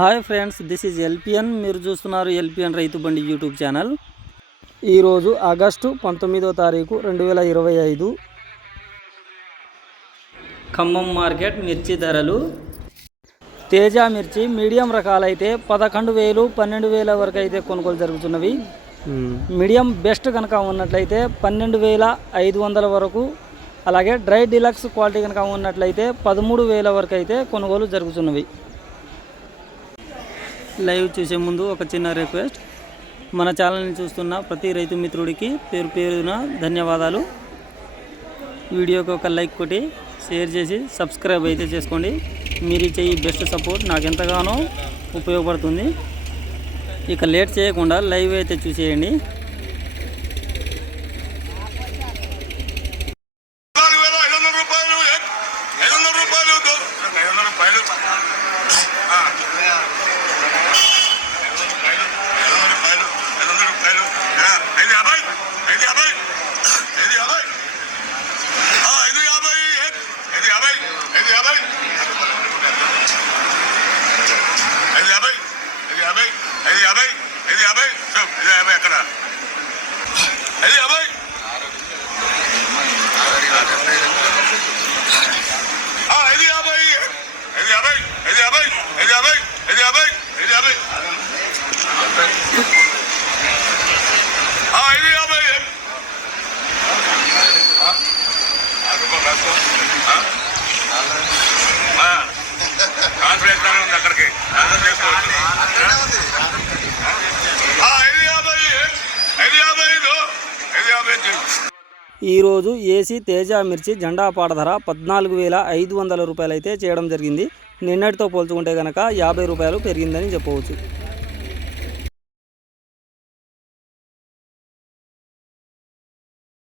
Hi friends, this is LPN. మీరు చూస్తున్నారు LPN రైతు బండి యూట్యూబ్ ఛానల్. ఈరోజు ఆగస్టు 19వ తారీఖు 2025. ఖమ్మం మార్కెట్ మిర్చి ధరలు. తేజ మిర్చి మీడియం రకాలైతే 11,000 12,000 వరకు అయితే కొనుగోలు జరుగుతున్నవి. మీడియం బెస్ట్ కనుక ఉన్నట్లయితే 12,500 వరకు, అలాగే డ్రై డిలక్స్ క్వాలిటీ కనుక ఉన్నట్లయితే 13,000 వరకు అయితే కొనుగోలు జరుగుతున్నవి. లైవ్ చూసే ముందు ఒక చిన్న రిక్వెస్ట్, మన ఛానల్ని చూస్తున్న ప్రతి రైతు మిత్రుడికి పేరు పేరున ధన్యవాదాలు. వీడియోకి ఒక లైక్ కొట్టి షేర్ చేసి సబ్స్క్రైబ్ అయితే చేసుకోండి. మీరు ఇచ్చే ఈ బెస్ట్ సపోర్ట్ నాకు ఎంతగానో ఉపయోగపడుతుంది. ఇక లేట్ చేయకుండా లైవ్ అయితే చూసేయండి. ఈరోజు ఏసీ తేజ మిర్చి జెండా పాట ధర 14,500 రూపాయలు అయితే చేయడం జరిగింది. నిన్నటితో పోల్చుకుంటే కనుక 50 రూపాయలు పెరిగిందని చెప్పవచ్చు.